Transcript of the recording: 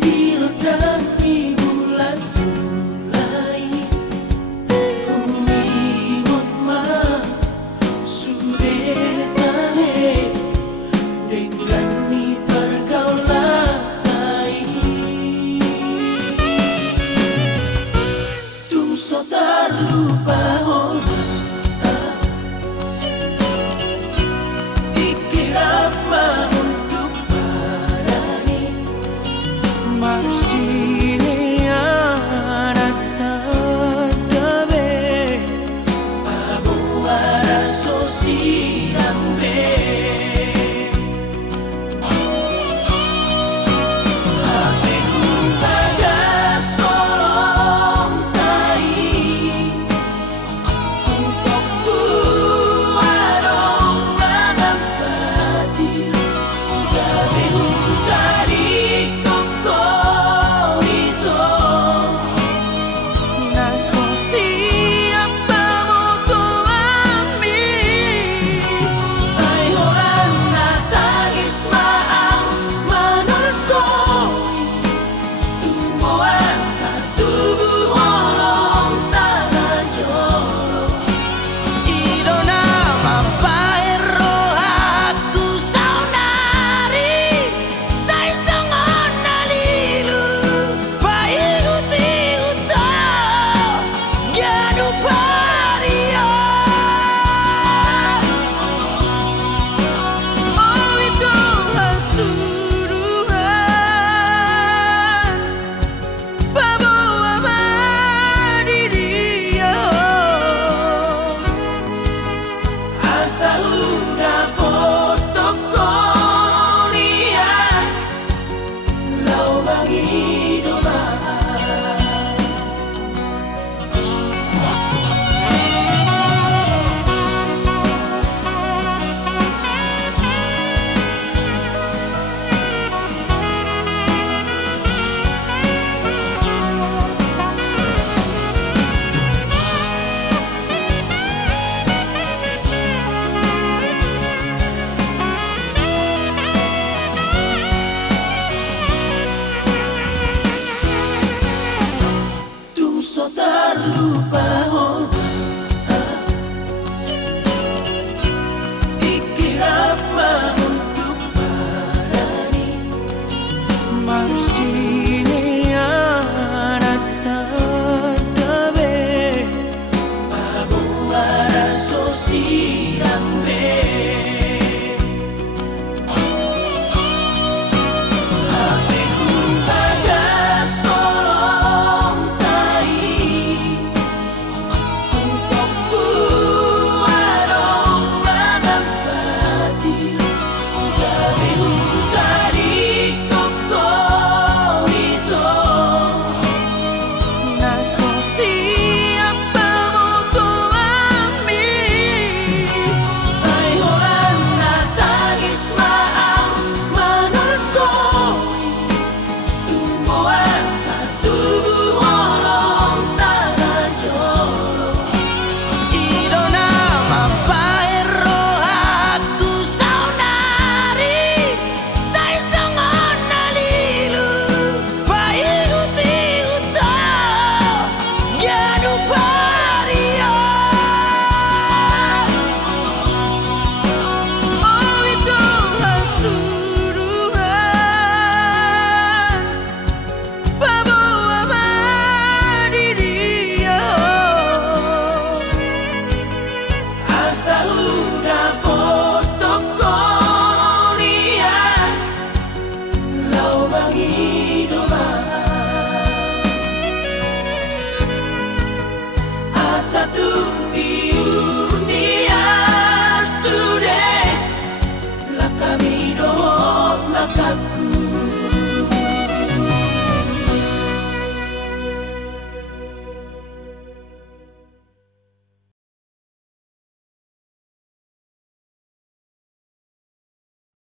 Dirodani bulan mulai Umimot ma Sudah tahe Dengan ni pergaulatai Tung so terlupa dikira untuk parani Marsilia natadabe Pabuara sosirambe Apeng pada solong tai Untuk buarong manampati Gabeng dari koko itu Naso siapa moto ami Sayoran natagis maang manulsoi Tumbuhan sa tubuholong tanah jolo Ilo na mampaero aku saunari Sa isang nalilu Paiguti uto Gano paria Oh ito hasuruhan Pabawa madidiya Asa una fotokoria Lau bangi domaan Tung so terlupa dikira untuk parani Marsilia natadabe Pabuara sosirambe Apeng pada solong tai Untuk buarong manampati Gabeng dari koko itu Naso siapa moto ami Sayoran natagis maang manulsoi Tumbuhan sa tubuholong tanah jolo Ilo na mampaero aku saunari Sa isang nalilu Paiguti uto Gano paria Oh ito hasuruhan Pabawa madidiya Asa una fotokoria Lau bangi